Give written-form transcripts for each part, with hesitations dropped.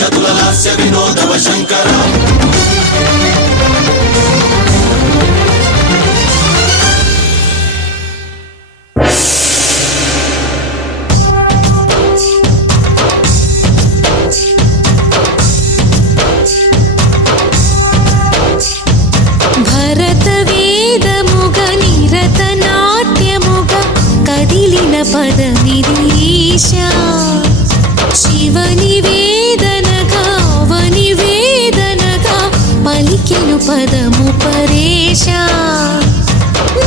చతుల లాస్య వినోదవ శంకర పదమిదీశా శివని వేదనగా అవని వేదనగా పలికెను పదము పరేశా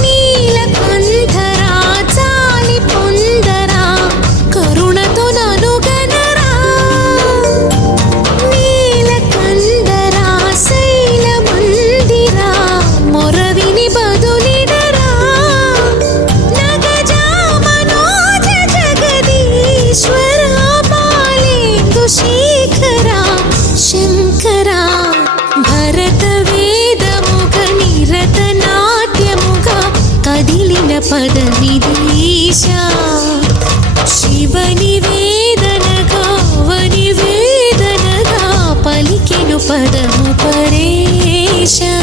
నీలకంఠరా చాలి పొందరా కరుణతో ననుగనరా నీలకంఠరా శైల మందిరా మొరవిని బదులిడరా శేఖరా శంకరా భరత వేదముగ నిరత నాట్యముగ కదిలిన పదమిదీశా శివని వేదనగా అవని వేదనగా పలికెను పదము పరేశా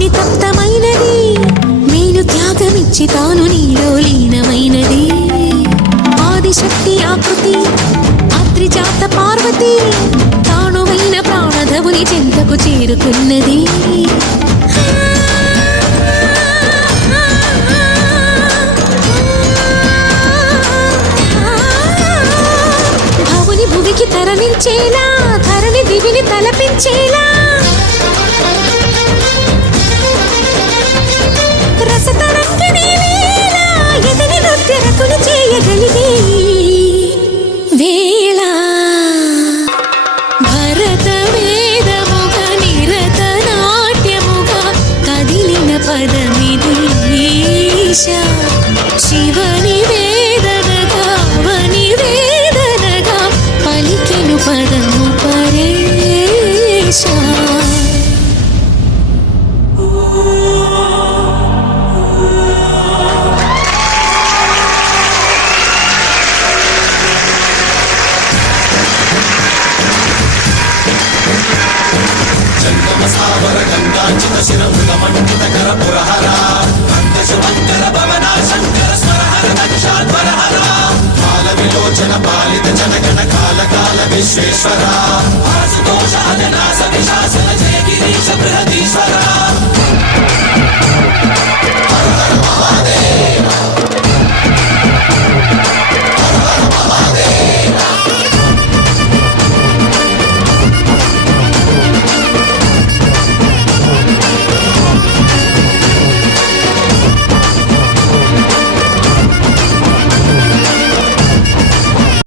అగ్నితప్తమైనది మేలు త్యాగమిచ్చి తాను నీలో లీనమైనది ఆదిశక్తి ఆకృతి అద్రిజాత పార్వతి తానువైన ప్రాణధవుని చెంతకు చేరుకున్నది భవుని భువికి తరలించేలా ధరణి దివిని తలపించేలా చేయగలిగే వేళ భరత వేదముగ నిరత నాట్యముగ కదిలిన పదమిదీశా శివని వేదనగా అవని వేదనగా పలికెను పదము పరేశా గంగాచిత శిరమృగమండిత కర పురహర అంతశమంకర భవనా శంకర స్వరహర దక్షాధ్వరహర కాల విలోచన పాలిత జనగణ కాల కాల విశ్వేశ్వర ఆశుతోష అజనాశ విశాసన